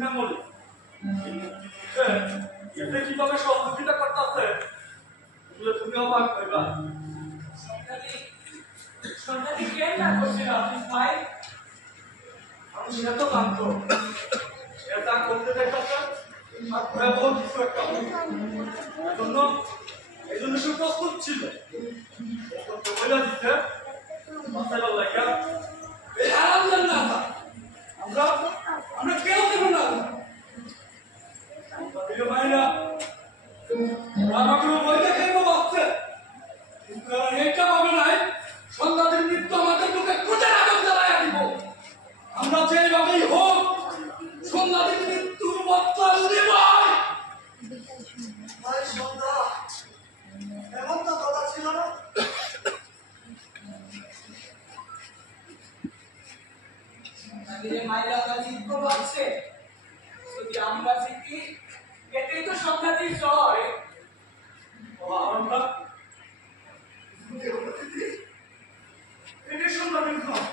তৃণমূল এতে কিভাবে সহযোগিতা করতেছে তুমি অবাক হইবা। সরকারি কেন না করছে অফিস ভাই? আমি সেটা তো জানতো, সেটা করতে দেখতেছে আর ভয়াবহ কিছু একটা এই জন্য সে প্রস্তুত ছিল মহিলা দিতে মাথায় লাগা এই আরাম দেন না। আমরা আমরা কেউ দেব না ভাইরা আমাকে বই দেখে বাঁচছে, কিন্তু এইটা পাবে নাই। সন্ধ্যাদের মৃত্যু আমাদের মুখে কোথায় আগুন জ্বালায় দিব। আমরা যেভাবেই হোক সন্ধ্যাদের মৃত্যুর বদলা দিব। সন্ধ্যা এমন তো কথা ছিল না। মাইলা জিতব আছে, যদি আমরা জিতি এটাই তো সন্ধ্যাটির জয়। আমরা এটাই সন্ধ্যাদের জয়।